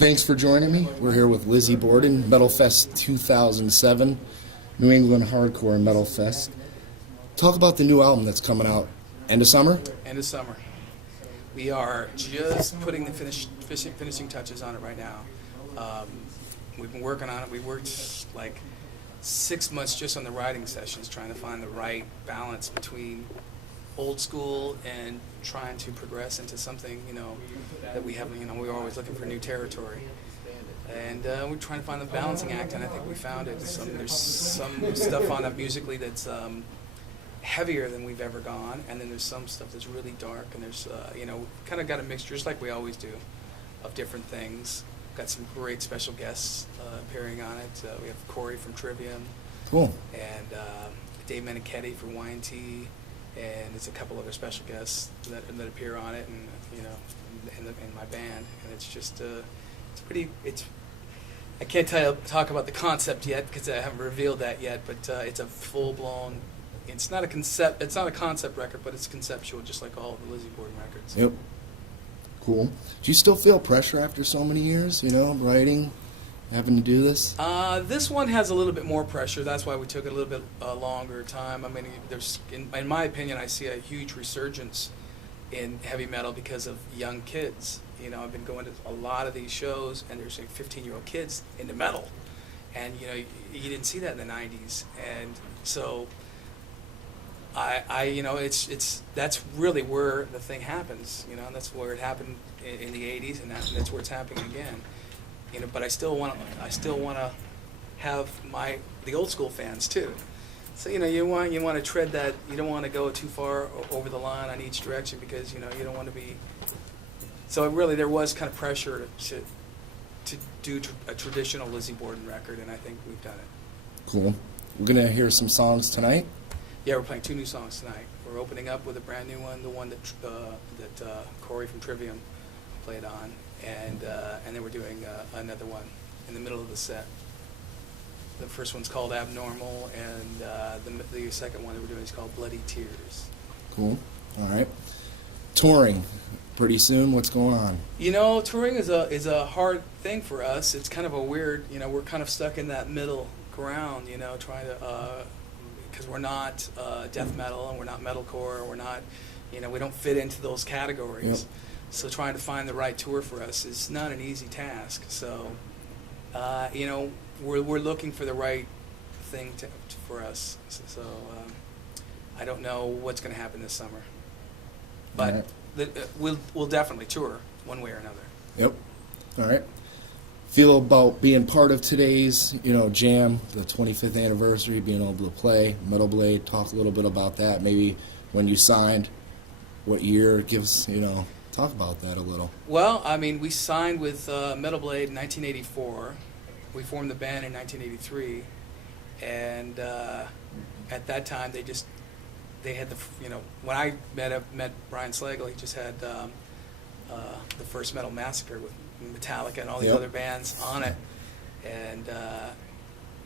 Thanks for joining me. We're here with Lizzy Borden, Metal Fest 2007, New England Hardcore Metal Fest. Talk about the new album that's coming out end of summer? End of summer. We are just putting the finishing touches on it right now. We've been working on it. We worked like 6 months just on the writing sessions, trying to find the right balance between old school and trying to progress into something, that we haven't, we're always looking for new territory. And we're trying to find the balancing act, and I think we found it. There's some stuff on it musically that's heavier than we've ever gone, and then there's some stuff that's really dark, and there's, kind of got a mixture, just like we always do, of different things. Got some great special guests appearing on it. We have Corey from Trivium. Cool. And Dave Menichetti from Y&T, and it's a couple other special guests that appear on it, and in my band, and it's just I can't talk about the concept yet because I haven't revealed that yet, but it's a full-blown. It's not a concept record, but it's conceptual, just like all the Lizzy Borden records. Yep. Cool. Do you still feel pressure after so many years, writing, having to do this? This one has a little bit more pressure. That's why we took a little bit longer time. I mean, in my opinion, I see a huge resurgence in heavy metal because of young kids. I've been going to a lot of these shows, and there's 15-year-old kids into metal, and you didn't see that in the '90s, and so that's really where the thing happens. And that's where it happened in the '80s, and that's where it's happening again. But I still want to have the old school fans too. So you want to tread that. You don't want to go too far over the line on each direction because you don't want to be. So really, there was kind of pressure to do a traditional Lizzy Borden record, and I think we've done it. Cool. We're gonna hear some songs tonight. Yeah, we're playing 2 new songs tonight. We're opening up with a brand new one, the one that Corey from Trivium played on, and then we're doing another one in the middle of the set. The first one's called Abnormal, and the second one that we're doing is called Bloody Tears. Cool. All right. Touring pretty soon. What's going on? Touring is a hard thing for us. It's kind of a weird. We're kind of stuck in that middle ground. Trying to because we're not death metal and we're not metalcore. We're not. We don't fit into those categories. Yep. So trying to find the right tour for us is not an easy task. So, we're looking for the right thing for us. So, I don't know what's going to happen this summer, but right. We'll definitely tour one way or another. Yep. All right. Feel about being part of today's, jam, the 25th anniversary, being able to play Metal Blade. Talk a little bit about that. Maybe when you signed, what year gives, talk about that a little. Well, I mean, we signed with Metal Blade in 1984. We formed the band in 1983, and at that time they had when I met Brian Slagle, he just had the first Metal Massacre with Metallica and all these Yep. other bands on it, and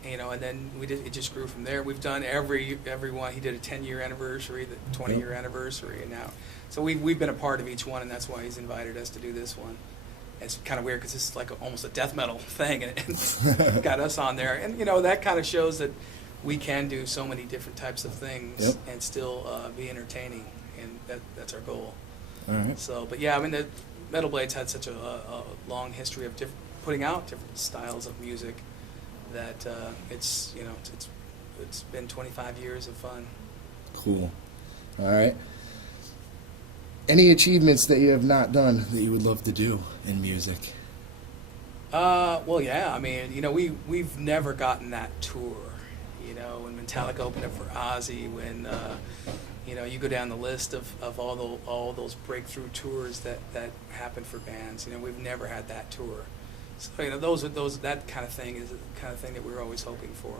and then it just grew from there. We've done every one. He did a 10-year anniversary, the 20-year anniversary, and now so we've been a part of each one, and that's why he's invited us to do this one. It's kind of weird because it's like almost a death metal thing, and it's got us on there, and that kind of shows that we can do so many different types of things Yep. and still be entertaining, and that's our goal. All right. So, but yeah, I mean, the Metal Blade's had such a long history of putting out different styles of music that it's been 25 years of fun. Cool. All right. Any achievements that you have not done that you would love to do in music? Well, yeah, I mean, we've never gotten that tour. When Metallica opened up for Ozzy, when you go down the list of all those breakthrough tours that happen for bands. We've never had that tour. So that kind of thing is the kind of thing that we're always hoping for.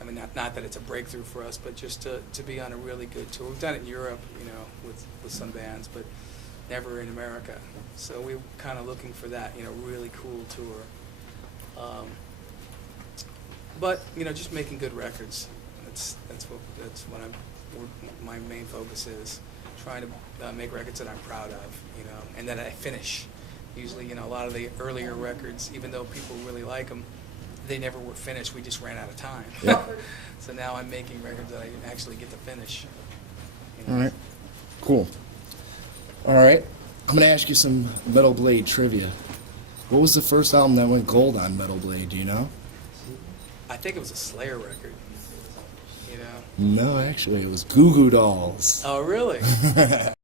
I mean, not that it's a breakthrough for us, but just to be on a really good tour. We've done it in Europe, with some bands, but never in America. So we're kind of looking for that, really cool tour. But just making good records. That's what my main focus is. Trying to make records that I'm proud of, and that I finish. Usually, you know, a lot of the earlier records, even though people really like them, they never were finished. We just ran out of time. Yeah. So now I'm making records that I actually get to finish. You know? All right. Cool. All right. I'm going to ask you some Metal Blade trivia. What was the first album that went gold on Metal Blade? Do you know? I think it was a Slayer record. You know? No, actually, it was Goo Goo Dolls. Oh, really?